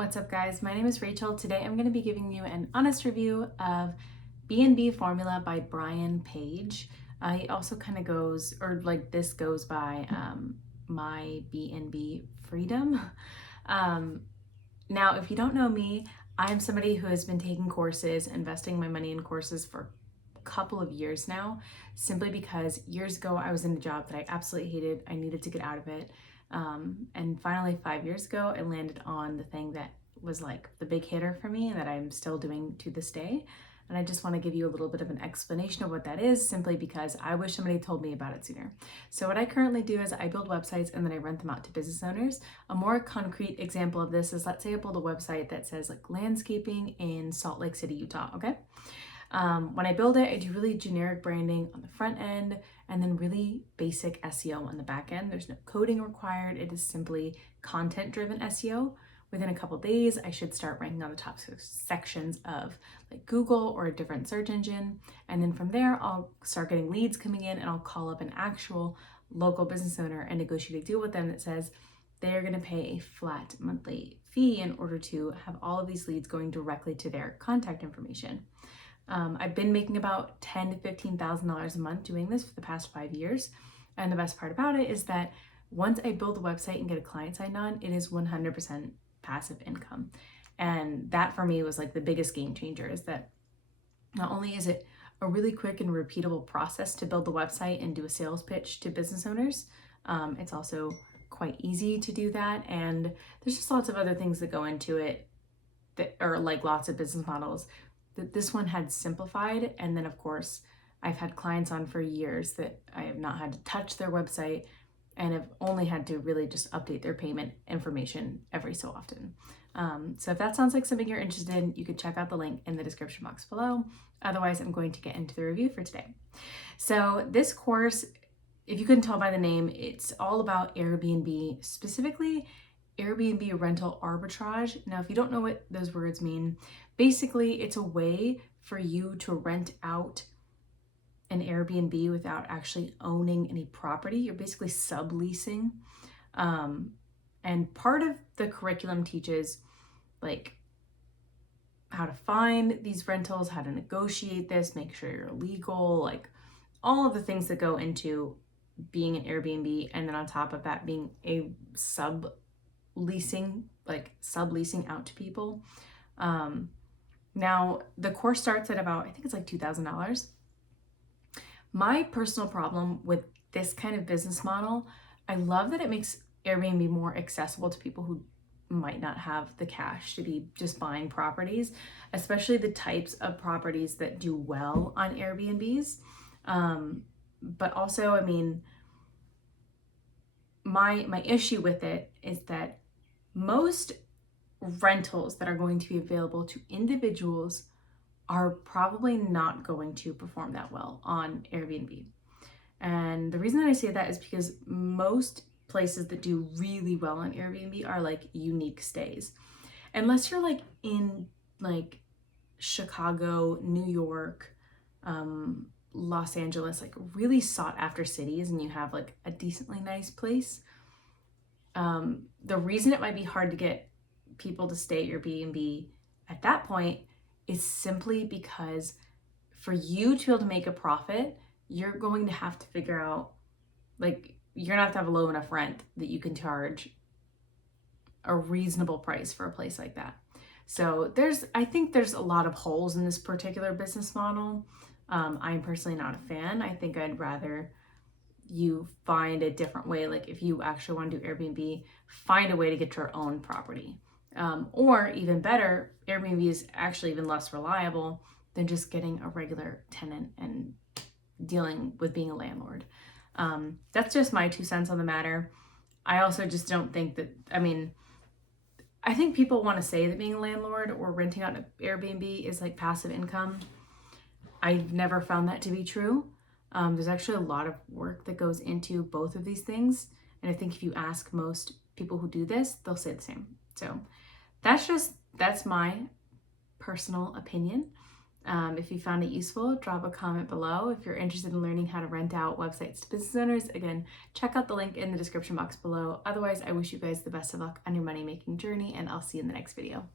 What's up, guys? My name is Rachel. Today I'm going to be giving you an honest review of BNB Formula by Brian Page. He also kind of goes, or like this goes by My BNB Freedom. Now, if you don't know me, I'm somebody who has been taking courses, investing my money in courses for a couple of years now, simply because years ago I was in a job that I absolutely hated. I needed to get out of it. And finally, 5 years ago, I landed on the thing that was like the big hitter for me and that I'm still doing to this day. And I just want to give you a little bit of an explanation of what that is, simply because I wish somebody told me about it sooner. So what I currently do is I build websites and then I rent them out to business owners. A more concrete example of this is, let's say I build a website that says like landscaping in Salt Lake City, Utah, okay? When I build it, I do really generic branding on the front end and then really basic SEO on the back end. There's no coding required. It is simply content-driven SEO. Within a couple days, I should start ranking on the top sections of like Google or a different search engine. And then from there, I'll start getting leads coming in and I'll call up an actual local business owner and negotiate a deal with them that says they're going to pay a flat monthly fee in order to have all of these leads going directly to their contact information. I've been making about $10,000 to $15,000 a month doing this for the past 5 years. And the best part about it is that once I build a website and get a client signed on, it is 100% passive income. And that for me was like the biggest game changer, is that not only is it a really quick and repeatable process to build the website and do a sales pitch to business owners, it's also quite easy to do that. And there's just lots of other things that go into it that are like lots of business models that this one had simplified. And then of course, I've had clients on for years that I have not had to touch their website and have only had to really just update their payment information every so often. So if that sounds like something you're interested in, you could check out the link in the description box below. Otherwise, I'm going to get into the review for today. So this course, if you couldn't tell by the name, it's all about Airbnb, specifically Airbnb rental arbitrage. Now, if you don't know what those words mean, basically it's a way for you to rent out an Airbnb without actually owning any property. You're basically subleasing. And part of the curriculum teaches like how to find these rentals, how to negotiate this, make sure you're legal, like all of the things that go into being an Airbnb. And then on top of that, being a subleasing out to people. Now the course starts at about, I think it's like $2,000. My personal problem with this kind of business model, I love that it makes Airbnb more accessible to people who might not have the cash to be just buying properties, especially the types of properties that do well on Airbnbs. But also, I mean, my issue with it is that most rentals that are going to be available to individuals are probably not going to perform that well on Airbnb. And the reason that I say that is because most places that do really well on Airbnb are like unique stays. Unless you're like in like Chicago, New York, Los Angeles, like really sought after cities, and you have like a decently nice place. The reason it might be hard to get people to stay at your B&B at that point is simply because for you to be able to make a profit, you're going to have to figure out, like, you're gonna have to have a low enough rent that you can charge a reasonable price for a place like that. So I think there's a lot of holes in this particular business model. I'm personally not a fan. I think I'd rather you find a different way. Like if you actually want to do Airbnb, find a way to get your own property. Or even better, Airbnb is actually even less reliable than just getting a regular tenant and dealing with being a landlord. That's just my 2 cents on the matter. I also just don't think that, I think people want to say that being a landlord or renting out an Airbnb is like passive income. I've never found that to be true. There's actually a lot of work that goes into both of these things. And I think if you ask most people who do this, they'll say the same. So that's my personal opinion. If you found it useful, drop a comment below. If you're interested in learning how to rent out websites to business owners, again, check out the link in the description box below. Otherwise, I wish you guys the best of luck on your money making journey, and I'll see you in the next video.